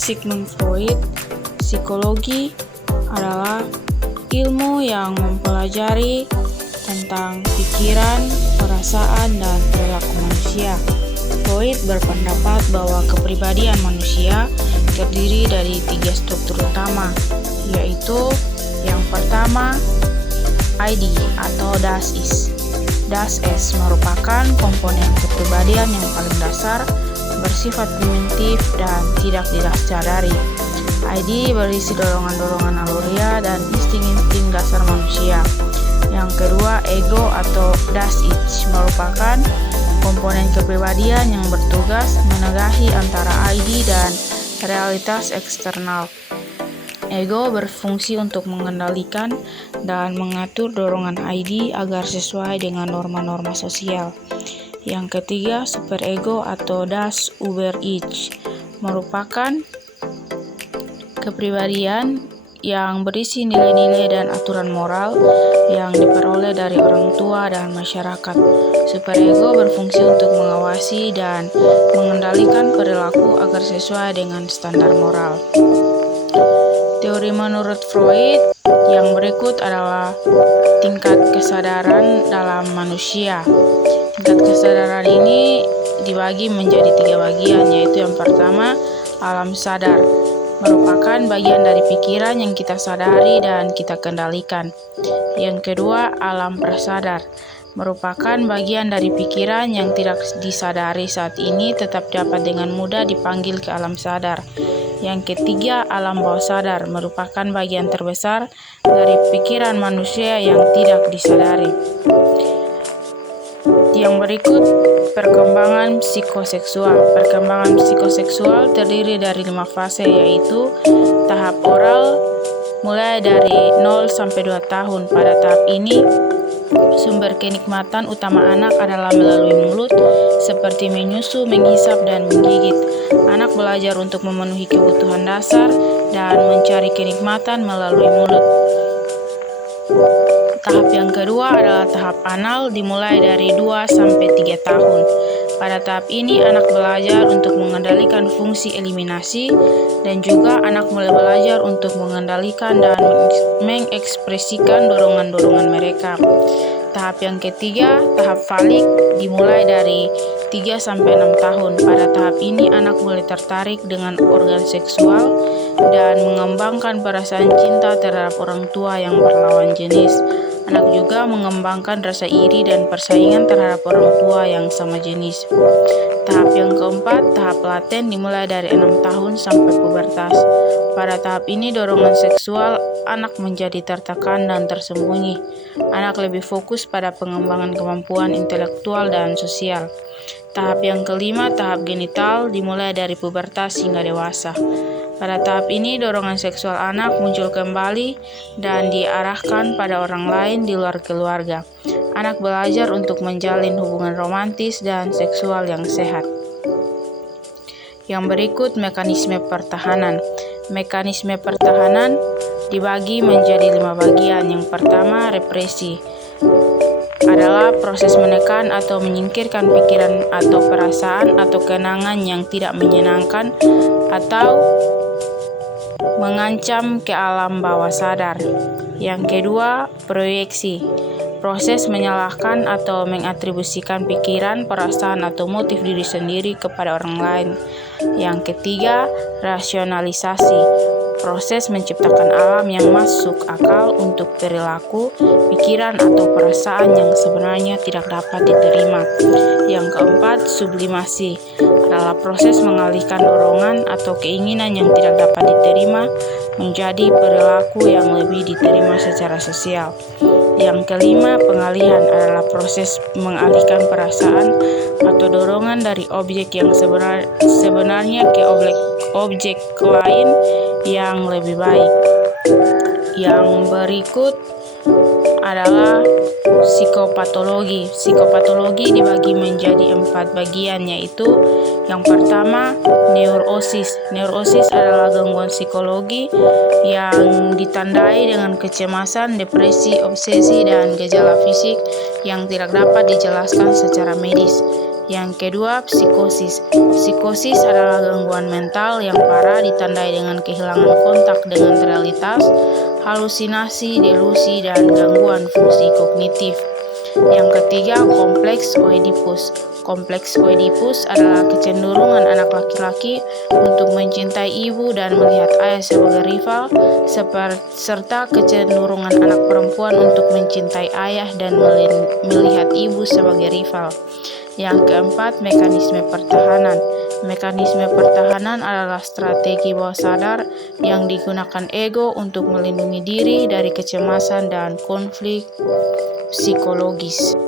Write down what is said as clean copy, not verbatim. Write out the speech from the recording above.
Sigmund Freud, psikologi adalah ilmu yang mempelajari tentang pikiran, perasaan, dan perilaku manusia. Freud berpendapat bahwa kepribadian manusia terdiri dari 3 struktur utama, yaitu yang pertama, ID atau Das Ich. Das Ich merupakan komponen kepribadian yang paling dasar, bersifat primitif dan tidak disadari. ID berisi dorongan-dorongan naluriah dan insting-insting dasar manusia. Yang kedua, ego atau Das Ich merupakan komponen kepribadian yang bertugas menegahi antara ID dan realitas eksternal. Ego berfungsi untuk mengendalikan dan mengatur dorongan ID agar sesuai dengan norma-norma sosial. Yang ketiga, superego atau Das Über-Ich merupakan kepribadian yang berisi nilai-nilai dan aturan moral yang diperoleh dari orang tua dan masyarakat. Superego berfungsi untuk mengawasi dan mengendalikan perilaku agar sesuai dengan standar moral. Teori menurut Freud yang berikut adalah tingkat kesadaran dalam manusia. Tingkat kesadaran ini dibagi menjadi 3 bagian, yaitu yang pertama, alam sadar, merupakan bagian dari pikiran yang kita sadari dan kita kendalikan. Yang kedua, alam prasadar, merupakan bagian dari pikiran yang tidak disadari saat ini tetap dapat dengan mudah dipanggil ke alam sadar. Yang ketiga, alam bawah sadar, merupakan bagian terbesar dari pikiran manusia yang tidak disadari. Yang berikut, perkembangan psikoseksual. Perkembangan psikoseksual terdiri dari 5 fase, yaitu tahap oral mulai dari 0 sampai 2 tahun. Pada tahap ini, sumber kenikmatan utama anak adalah melalui mulut, seperti menyusu, menghisap, dan menggigit. Anak belajar untuk memenuhi kebutuhan dasar dan mencari kenikmatan melalui mulut. Tahap yang kedua adalah tahap anal, dimulai dari 2 sampai 3 tahun. Pada tahap ini, anak belajar untuk mengendalikan fungsi eliminasi dan juga anak mulai belajar untuk mengendalikan dan mengekspresikan dorongan-dorongan mereka. Tahap yang ketiga, tahap falik, dimulai dari 3 sampai 6 tahun. Pada tahap ini, anak mulai tertarik dengan organ seksual dan mengembangkan perasaan cinta terhadap orang tua yang berlawan jenis. Anak juga mengembangkan rasa iri dan persaingan terhadap orang tua yang sama jenis. Tahap yang keempat, tahap laten, dimulai dari 6 tahun sampai pubertas. Pada tahap ini, dorongan seksual anak menjadi tertekan dan tersembunyi. Anak lebih fokus pada pengembangan kemampuan intelektual dan sosial. Tahap yang kelima, tahap genital, dimulai dari pubertas hingga dewasa. Pada tahap ini, dorongan seksual anak muncul kembali dan diarahkan pada orang lain di luar keluarga. Anak belajar untuk menjalin hubungan romantis dan seksual yang sehat. Yang berikut, mekanisme pertahanan. Mekanisme pertahanan dibagi menjadi 5 bagian. Yang pertama, represi adalah proses menekan atau menyingkirkan pikiran atau perasaan atau kenangan yang tidak menyenangkan atau mengancam ke alam bawah sadar. Yang kedua, proyeksi, proses menyalahkan atau mengatribusikan pikiran, perasaan, atau motif diri sendiri kepada orang lain. Yang ketiga, rasionalisasi, proses menciptakan alam yang masuk akal untuk perilaku, pikiran, atau perasaan yang sebenarnya tidak dapat diterima. Yang keempat, sublimasi, adalah proses mengalihkan dorongan atau keinginan yang tidak dapat diterima menjadi perilaku yang lebih diterima secara sosial. Yang kelima, pengalihan, adalah proses mengalihkan perasaan atau dorongan dari objek yang sebenarnya ke objek lain yang lebih baik. Yang berikut adalah psikopatologi. Psikopatologi dibagi menjadi 4 bagian, yaitu yang pertama, neurosis. Neurosis adalah gangguan psikologi yang ditandai dengan kecemasan, depresi, obsesi, dan gejala fisik yang tidak dapat dijelaskan secara medis. Yang kedua, psikosis. Psikosis adalah gangguan mental yang parah ditandai dengan kehilangan kontak dengan realitas, halusinasi, delusi, dan gangguan fungsi kognitif. Yang ketiga, kompleks Oedipus. Kompleks Oedipus adalah kecenderungan anak laki-laki untuk mencintai ibu dan melihat ayah sebagai rival, serta kecenderungan anak perempuan untuk mencintai ayah dan melihat ibu sebagai rival. Yang keempat, mekanisme pertahanan. Mekanisme pertahanan adalah strategi bawah sadar yang digunakan ego untuk melindungi diri dari kecemasan dan konflik psikologis.